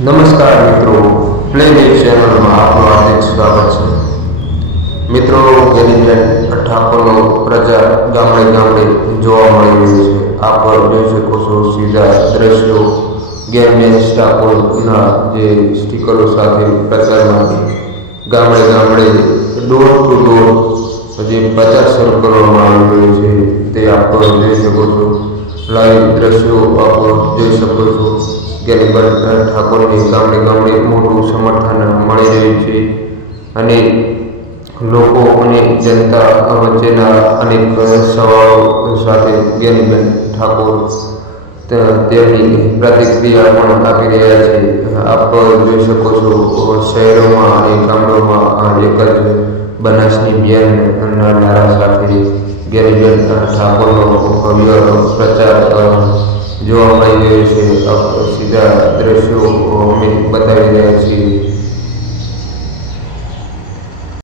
નમસ્કાર મિત્રો, play news ચેનલમાં આપનું હાર્દિક સ્વાગત છે. મિત્રો, ગેનીબેન ઠાકોરનો પ્રચાર ગામડે ગામડે જોવા મળી રહ્યો છે. આપ જોઈ શકો છો સીધા દ્રશ્યો ગેનીબેન ઠાકોરના જે સ્ટીકરો સાથે પ્રચારમાં ગામડે ગામડે ડોર ટુ ડોર જે પ્રચાર શરૂ કરવામાં આવી રહ્યો છે તે આપ જોઈ શકો છો. લાઈવ દ્રશ્યો આપ જોઈ શકો છો. ગેનીબેન ઠાકોરને ગામડે ગામડે મોટું સમર્થન મળી રહ્યું છે અને લોકો અને જનતા વચ્ચેના અનેક સવાલો સાથે ગેનીબેન ઠાકોર તેમની પ્રતિક્રિયા પણ આપી રહ્યા છે. આપ જોઈ શકો છો શહેરોમાં અને ગામડાઓમાં એક જ બનાસની બેનના નારા સાથે ગેનીબેન ઠાકોરનો ભવ્ય પ્રચાર જોવા મળી રહ્યો છે. સીધા દ્રશ્યો અમે બતાવી રહ્યા છીએ.